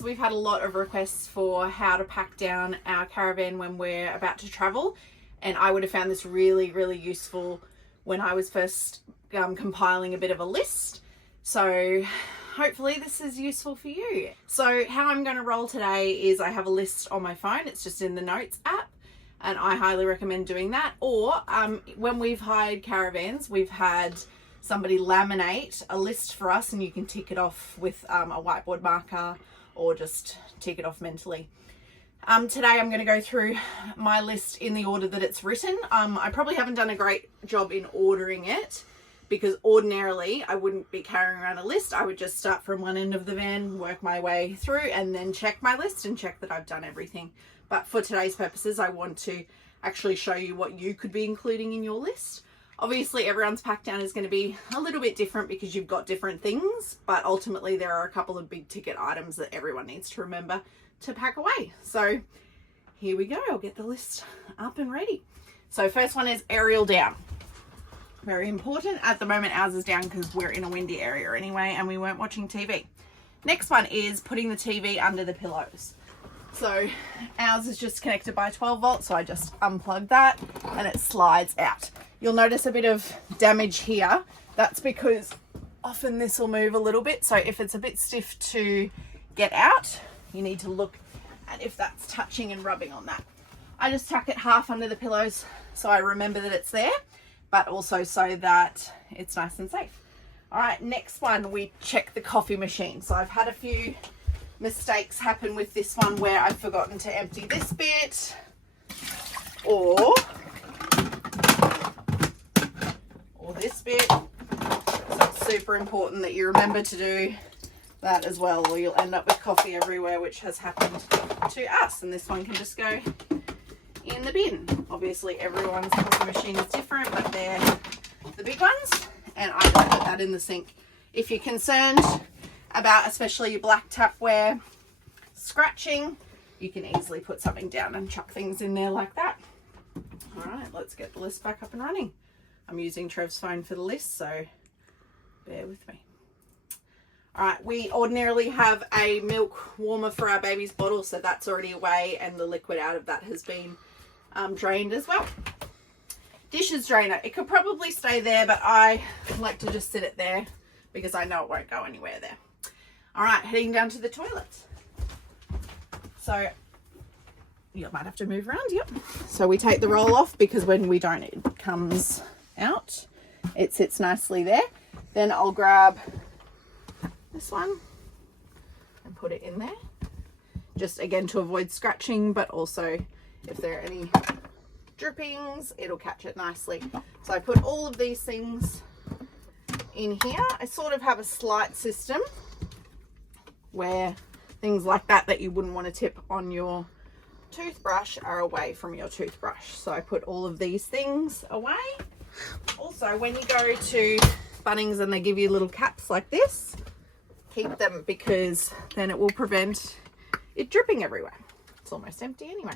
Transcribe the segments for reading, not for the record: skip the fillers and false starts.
guys, we've had a lot of requests for how to pack down our caravan when we're about to travel, and I would have found this really, really useful when I was first compiling a bit of a list. So hopefully this is useful for you. So how I'm going to roll today is I have a list on my phone. It's just in the notes app, and I highly recommend doing that. Or when we've hired caravans, we've had somebody laminate a list for us, and you can tick it off with a whiteboard marker or just tick it off mentally. Today I'm going to go through my list in the order that it's written. I probably haven't done a great job in ordering it, because ordinarily I wouldn't be carrying around a list. I would just start from one end of the van, work my way through, and then check my list and check that I've done everything. But for today's purposes, I want to actually show you what you could be including in your list. Obviously, everyone's pack down is going to be a little bit different because you've got different things, but ultimately there are a couple of big ticket items that everyone needs to remember to pack away. So here we go. I'll get the list up and ready. So first one is aerial down. Very important. At the moment, ours is down because we're in a windy area anyway, and we weren't watching TV. Next one is putting the TV under the pillows. So ours is just connected by 12 volts, so I just unplug that and it slides out. You'll notice a bit of damage here. That's because often this will move a little bit. So if it's a bit stiff to get out, you need to look at if that's touching and rubbing on that. I just tuck it half under the pillows so I remember that it's there, but also so that it's nice and safe. All right, next one, we check the coffee machine. So I've had a few mistakes happen with this one where I've forgotten to empty this bit, or this bit. So it's super important that you remember to do that as well, or you'll end up with coffee everywhere, which has happened to us. And this one can just go in the bin. Obviously everyone's coffee machine is different, but they're the big ones, and I just put that in the sink. If you're concerned about especially your black tapware scratching, you can easily put something down and chuck things in there like that. All right, let's get the list back up and running. I'm using Trev's phone for the list, so bear with me. All right, we ordinarily have a milk warmer for our baby's bottle, so that's already away, and the liquid out of that has been drained as well. Dishes drainer, it could probably stay there, but I like to just sit it there because I know it won't go anywhere there. All right, heading down to the toilet. So you might have to move around, yep. So we take the roll off because when we don't, it comes out. It sits nicely there. Then I'll grab this one and put it in there. Just again to avoid scratching, but also if there are any drippings, it'll catch it nicely. So I put all of these things in here. I sort of have a slight system where things like that you wouldn't want to tip on your toothbrush are away from your toothbrush. So I put all of these things away. Also, when you go to Bunnings and they give you little caps like this, keep them, because then it will prevent it dripping everywhere. It's almost empty anyway.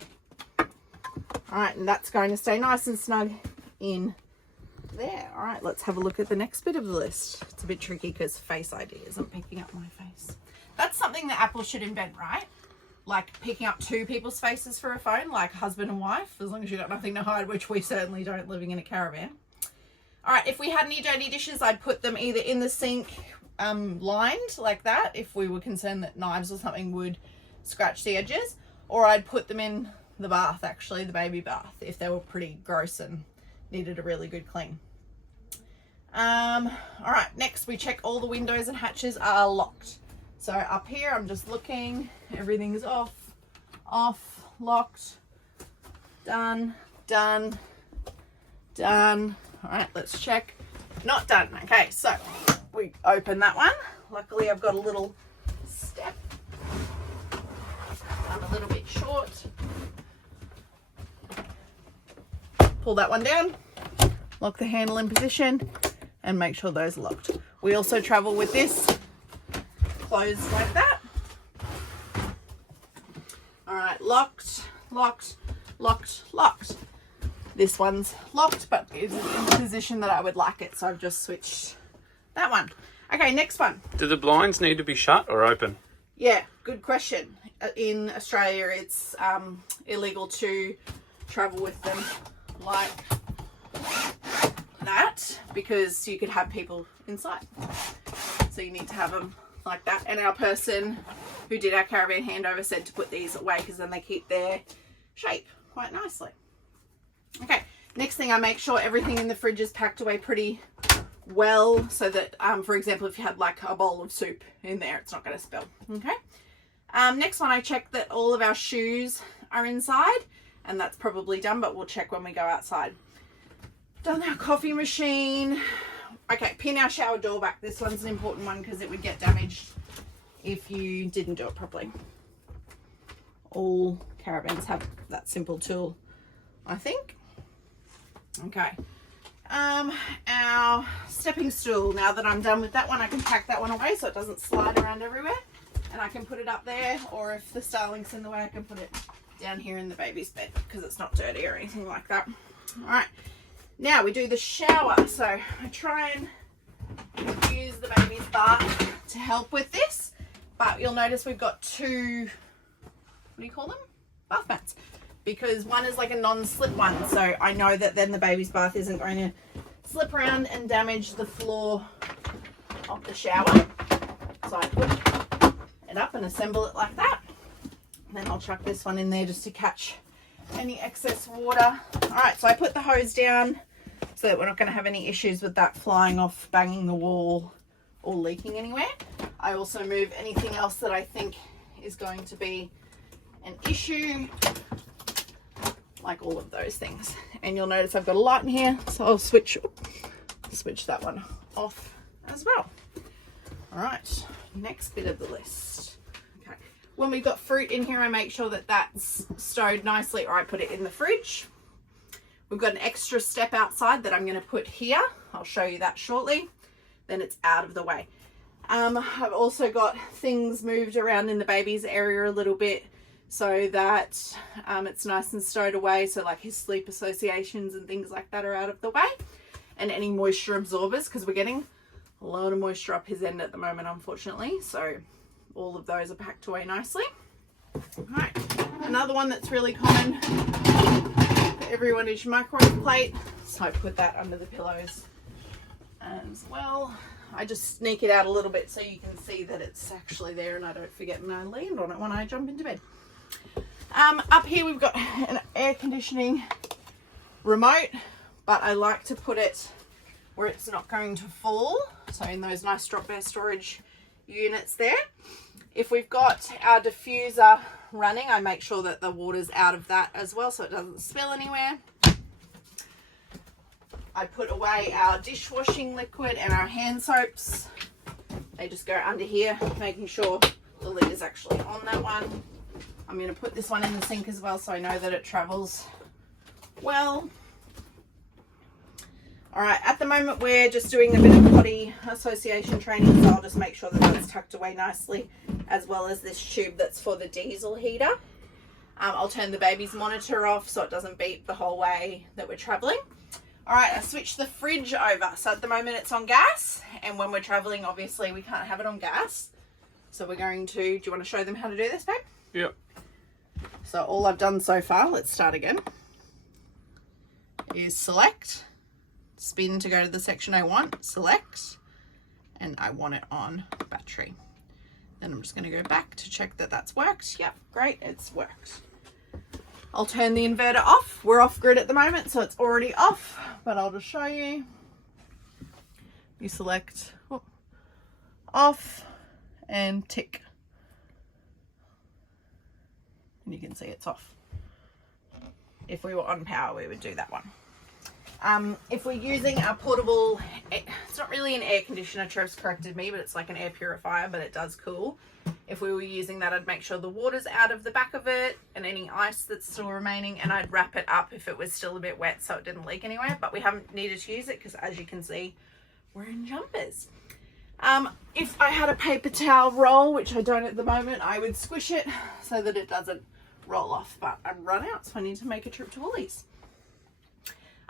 All right, and that's going to stay nice and snug in there. All right, let's have a look at the next bit of the list. It's a bit tricky because Face ID isn't picking up my face. That's something that Apple should invent, right? Like picking up two people's faces for a phone, like husband and wife, as long as you've got nothing to hide, which we certainly don't living in a caravan. All right, if we had any dirty dishes, I'd put them either in the sink lined like that, if we were concerned that knives or something would scratch the edges, or I'd put them in the bath, actually, the baby bath, if they were pretty gross and needed a really good clean. All right, next we check all the windows and hatches are locked. So up here, I'm just looking, everything's off, locked, done, done, done. All right, let's check. Not done. Okay, so we open that one. Luckily, I've got a little step. I'm a little bit short. Pull that one down, lock the handle in position, and make sure those are locked. We also travel with this closed like that. All right, locked, locked, locked, locked. This one's locked, but is in the position that I would like it, so I've just switched that one. Okay, next one. Do the blinds need to be shut or open? Yeah, good question. In Australia, it's illegal to travel with them like that because you could have people inside. So you need to have them like that. And our person who did our caravan handover said to put these away because then they keep their shape quite nicely. Okay, next thing, I make sure everything in the fridge is packed away pretty well so that, for example, if you had like a bowl of soup in there, it's not going to spill. Okay. Next one, I check that all of our shoes are inside, and that's probably done, but we'll check when we go outside. Done our coffee machine. Okay, pin our shower door back. This one's an important one because it would get damaged if you didn't do it properly. All caravans have that simple tool, I think. Okay. Our stepping stool. Now that I'm done with that one, I can pack that one away so it doesn't slide around everywhere. And I can put it up there, or if the Starlink's in the way, I can put it down here in the baby's bed because it's not dirty or anything like that. All right, now we do the shower. So I try and use the baby's bath to help with this, but you'll notice we've got two, what do you call them? Bath mats, because one is like a non-slip one. So I know that then the baby's bath isn't going to slip around and damage the floor of the shower. So I put it up and assemble it like that. And then I'll chuck this one in there just to catch any excess water. All right, so I put the hose down so that we're not going to have any issues with that flying off, banging the wall, or leaking anywhere. I also move anything else that I think is going to be an issue, like all of those things. And you'll notice I've got a light in here, so I'll switch that one off as well. All right, next bit of the list. Okay, when we've got fruit in here, I make sure that that's stowed nicely, or I put it in the fridge. We've got an extra step outside that I'm going to put here. I'll show you that shortly. Then it's out of the way. I've also got things moved around in the baby's area a little bit so that it's nice and stowed away. So like his sleep associations and things like that are out of the way. And any moisture absorbers, because we're getting a lot of moisture up his end at the moment, unfortunately. So all of those are packed away nicely. All right, another one that's really common for everyone is your microwave plate. So I put that under the pillows as well. I just sneak it out a little bit so you can see that it's actually there and I don't forget and I land on it when I jump into bed. Up here we've got an air conditioning remote, but I like to put it where it's not going to fall. So in those nice drop bear storage units there. If we've got our diffuser running, I make sure that the water's out of that as well so it doesn't spill anywhere. I put away our dishwashing liquid and our hand soaps. They just go under here, making sure the lid is actually on that one. I'm going to put this one in the sink as well so I know that it travels well. All right, at the moment we're just doing a bit of potty association training, so I'll just make sure that that's tucked away nicely, as well as this tube that's for the diesel heater. I'll turn the baby's monitor off so it doesn't beep the whole way that we're traveling. All right, I switched the fridge over. So at the moment it's on gas, and when we're traveling, obviously we can't have it on gas. So we're going to, do you want to show them how to do this, babe? Yep. So all I've done so far, let's start again, is select, spin to go to the section I want, select, and I want it on battery. Then I'm just going to go back to check that that's worked. Yep, great, it's worked. I'll turn the inverter off. We're off grid at the moment, so it's already off, but I'll just show you. You select off and tick. And you can see it's off. If we were on power, we would do that one. If we're using our portable, it's not really an air conditioner, Trev's corrected me, but it's like an air purifier, but it does cool. If we were using that, I'd make sure the water's out of the back of it and any ice that's still remaining, and I'd wrap it up if it was still a bit wet so it didn't leak anywhere, but we haven't needed to use it because, as you can see, we're in jumpers. If I had a paper towel roll, which I don't at the moment, I would squish it so that it doesn't roll off, but I've run out, so I need to make a trip to Woolies.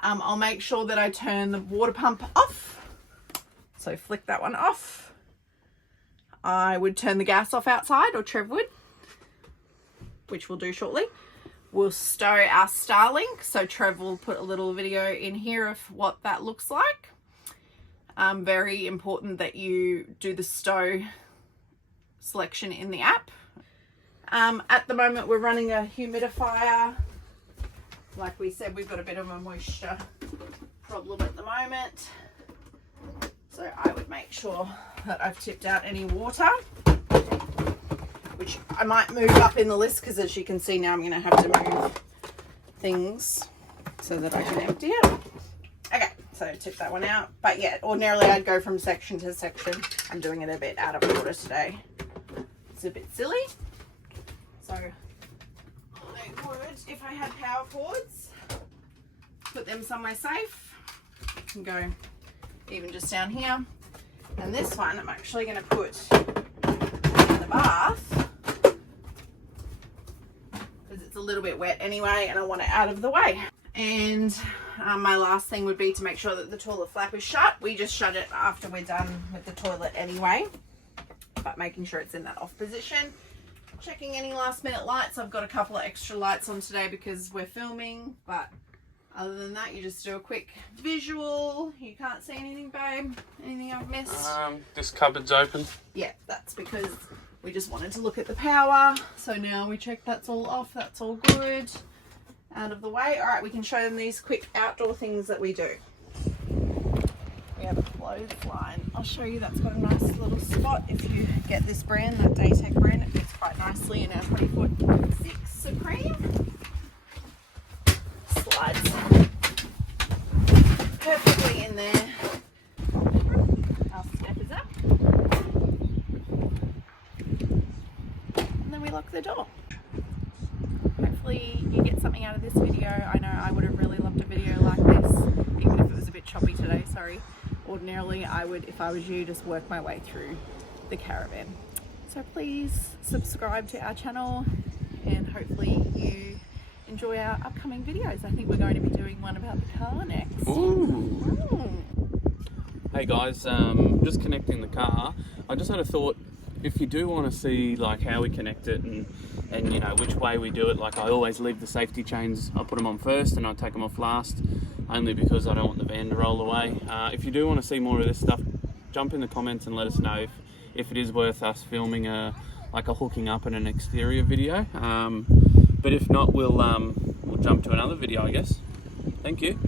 I'll make sure that I turn the water pump off. So flick that one off. I would turn the gas off outside, or Trev would, which we'll do shortly. We'll stow our Starlink, so Trev will put a little video in here of what that looks like. Very important that you do the stow selection in the app. At the moment we're running a humidifier. Like we said, we've got a bit of a moisture problem at the moment, so I would make sure that I've tipped out any water, which I might move up in the list because, as you can see now, I'm going to have to move things so that I can empty it. Okay, so tip that one out. But yeah, ordinarily I'd go from section to section. I'm doing it a bit out of order today. It's a bit silly. So I would, if I had power cords, put them somewhere safe and go even just down here. And this one I'm actually going to put in the bath because it's a little bit wet anyway and I want it out of the way. And my last thing would be to make sure that the toilet flap is shut. We just shut it after we're done with the toilet anyway, but making sure it's in that off position. Checking any last minute lights. I've got a couple of extra lights on today because we're filming, but other than that, you just do a quick visual. You can't see anything, babe? Anything I've missed? This cupboard's open. Yeah, that's because we just wanted to look at the power. So now we check that's all off, that's all good. Out of the way. All right, we can show them these quick outdoor things that we do. We have a clothesline. I'll show you, that's got a nice little spot. If you get this brand, that Daytech brand, it fits quite nicely in our 20-foot 6 Supreme. Slides perfectly in there. Our step is up. And then we lock the door. Hopefully you get something out of this video. I know I would have really loved a video like this, even if it was a bit choppy today, sorry. Ordinarily I would, if I was you, just work my way through the caravan. So please subscribe to our channel and hopefully you enjoy our upcoming videos. I think we're going to be doing one about the car next. Ooh. Hey guys, just connecting the car. I just had a thought, if you do want to see like how we connect it and you know which way we do it, like I always leave the safety chains, I put them on first and I take them off last, only because I don't want the van to roll away. If you do want to see more of this stuff, jump in the comments and let us know if it is worth us filming like a hooking up and an exterior video. But if not, we'll jump to another video, I guess. Thank you.